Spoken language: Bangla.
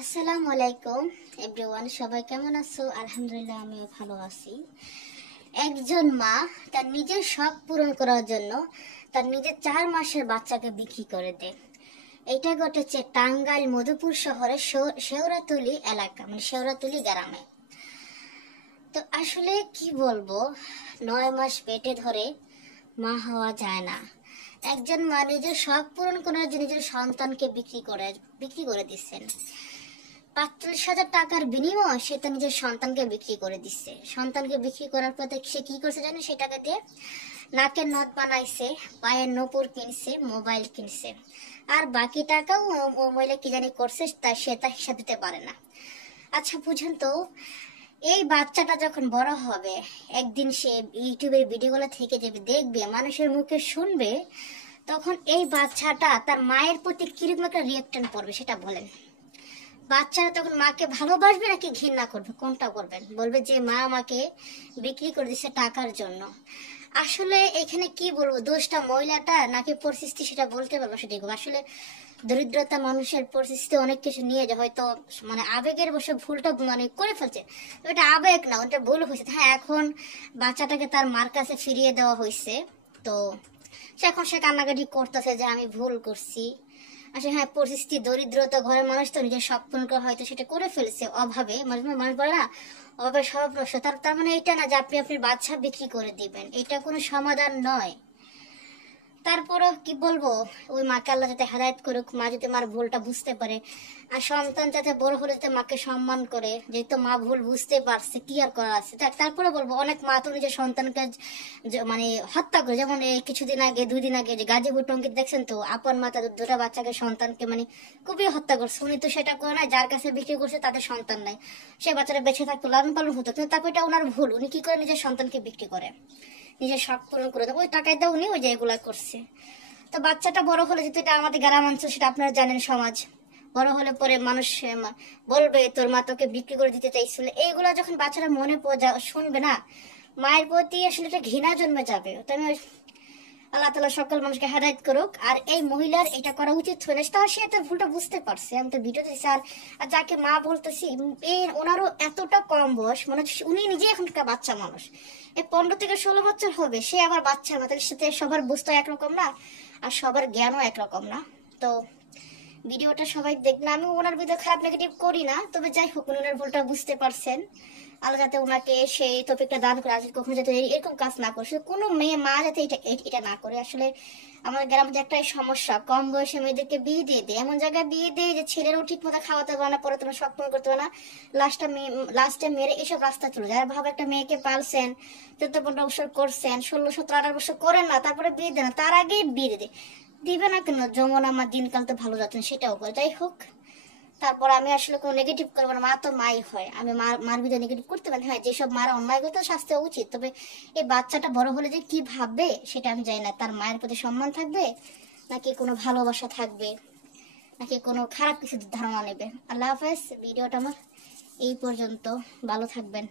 আসসালামু আলাইকুম এভরিওয়ান, সবাই কেমন আছো? আলহামদুলিল্লাহ, আমিও ভালো আছি। একজন মা তার নিজের শখ পূরণ করার জন্য তার নিজের 4 মাসের বাচ্চাকে বিক্রি করে দেয়। এটা ঘটেছে টাঙ্গাইল মধুপুর শহরের শেওড়াতলি এলাকা, মানে শেওড়াতলি গ্রামে। তো আসলে কি বলবো, 9 মাস পেটে ধরে মা হওয়া যায় না। একজন মা নিজের শখ পূরণ করার জন্য নিজের সন্তানকে বিক্রি করে দিচ্ছেন। 45,000 টাকার বিনিময়ে সে তার নিজের সন্তানকে বিক্রি করে দিচ্ছে। সন্তানকে বিক্রি করার পর সে কি করছে জানে? সে টাকা দিয়ে নাকের নথ বানাইছে, পায়ের নূপুর কিনছে, মোবাইল কিনছে, আর বাকি টাকাও মোবাইলে কি জানি করছে, সে তা হিসাব দিতে পারে না। আচ্ছা বুঝুন তো, এই বাচ্চাটা যখন বড় হবে, একদিন সে ইউটিউবের ভিডিওগুলো থেকে যে দেখবে, মানুষের মুখে শুনবে, তখন এই বাচ্চাটা তার মায়ের প্রতি কিরকম একটা রিয়েকশন করবে সেটা বলেন। বাচ্চারা তখন মাকে ভালোবাসবে নাকি ঘৃণা করবে? কোনটা করবেন? বলবে যে মা আমাকে বিক্রি করে দিচ্ছে টাকার জন্য। আসলে এখানে কি বলবো, দোষটা মহিলাটা নাকি পরিস্থিতি সেটা বলতে পারবো সেটা। আসলে দরিদ্রতা মানুষের পরিস্থিতি অনেক কিছু নিয়ে যায়, হয়তো মানে আবেগের বসে ভুলটা মানে করে ফেলছে। ওটা আবেগ না, ওটা ভুল হয়েছে। হ্যাঁ, এখন বাচ্চাটাকে তার মার কাছে ফিরিয়ে দেওয়া হয়েছে, তো এখন সে কান্নাকাটি করতেছে যে আমি ভুল করছি। আসলে হ্যাঁ, পরিস্থিতি, দরিদ্রতা, ঘরের মানুষ তো নিজের স্বপ্ন হয়তো সেটা করে ফেলেছে অভাবে। মানুষ বলে না, অভাবে স্বভাব নষ্ট। তার মানে এটা না যে আপনি আপনার বাচ্চা বিক্রি করে দিবেন, এটা কোনো সমাধান নয়। তারপরও কি বলবো, ওই মাকে আল্লাহ যাতে হেদায়েত করুক, মা যাতে মার ভুলটা বুঝতে পারে, আর সন্তান যাতে বড় হলে যাতে মাকে সম্মান করে, যেহেতু মা ভুল বুঝতে পারছে, কি আর করার আছে। তারপরে বলবো, অনেক মা তো নিজের সন্তানকে মানে হত্যা করে। যেমন এই কিছুদিন আগে, 2 দিন আগে যে গাজীপুর টঙ্গীতে দেখছেন তো, আপন মা তাদের 2টা বাচ্চাকে, সন্তানকে মানে খুবই হত্যা করছে। উনি তো সেটা করে না, যার কাছে বিক্রি করছে তাদের সন্তান নাই, সে বাচ্চারা বেঁচে থাকতো, লালন পালন হতো। কিন্তু তারপর এটা ওনার ভুল, উনি কি করে নিজের সন্তানকে বিক্রি করে, নিজের শখ পূরণ করে দেয়। ওই টাকায় দাও উনি ওই যে এগুলা করছে। তো বাচ্চাটা বড় হলে, যেহেতু এটা আমাদের গ্রাম অঞ্চল, সেটা আপনারা জানেন, সমাজ বড় হলে পরে মানুষ বলবে তোর মা তোকে বিক্রি করে দিতে চাইছিল। এইগুলা যখন বাচ্চারা মনে শুনবে না, মায়ের প্রতি আসলে একটা ঘৃণা জন্মে যাবে। তো আমি আল্লাহ তালা সকল মানুষকে হেদায়েত করুক। আর এই মহিলার এটা করা উচিত হলে, তাও সে এত ভুলটা বুঝতে পারছে। আমি তো ভিডিও দিচ্ছি, আর যাকে মা বলতেছি, ওনারও এতটা কম বয়স, মনে হচ্ছে উনি নিজে এখনকার বাচ্চা মানুষ। এই 15 থেকে 16 বছর হবে, সে আবার বাচ্চা। তাদের সাথে সবার বুঝতে একরকম না, আর সবার জ্ঞানও একরকম না। তো ভিডিওটা সবাই দেখবেন। আমি ওনার ভিডিও খারাপ নেগেটিভ করি না, তবে যাই হোক, উনি ওনার ভুলটা বুঝতে পারছেন। আল্লাহ যাতে ওনাকে সেই টপিকটা দান করে, আজ কখনো যাতে এরকম কাজ না করে, কোনো মেয়ে মা যাতে এটা না করে। আসলে আমাদের গ্রামে যে একটাই সমস্যা, কম বয়সে মেয়েদেরকে বিয়ে দিয়ে দেয়, এমন জায়গায় বিয়ে দেয় যে ছেলেরও ঠিক মতো খাওয়াতে পারে না, পরে তোমার শখ পূরণ করতে পারে না, লাস্টে মেয়েরা এসব রাস্তা চলে যায়। আর ভাবে, একটা মেয়েকে পালছেন, 14-15 বছর করছেন, 16, 17, 18 বছর করেন না, তারপরে বিয়ে দেন না, তার আগেই বিয়ে দিবে না কেন? যমন আমার দিনকাল তো ভালো যাচ্ছেন, সেটাও করে। যাই হোক, তারপর আমি আসলে কোনো নেগেটিভ করবো না, মা তো মাই হয়। আমি মার ভিডিও নেগেটিভ করতে পারি, হ্যাঁ, যেসব মারা অন্যায় করতে শাস্তি উচিত। তবে এই বাচ্চাটা বড় হলে যে কি ভাববে সেটা আমি জানি না। তার মায়ের প্রতি সম্মান থাকবে, নাকি কোনো ভালোবাসা থাকবে, নাকি কোনো খারাপ কিছু ধারণা নেবে। আল্লাহ হাফেজ। ভিডিওটা আমার এই পর্যন্ত, ভালো থাকবেন।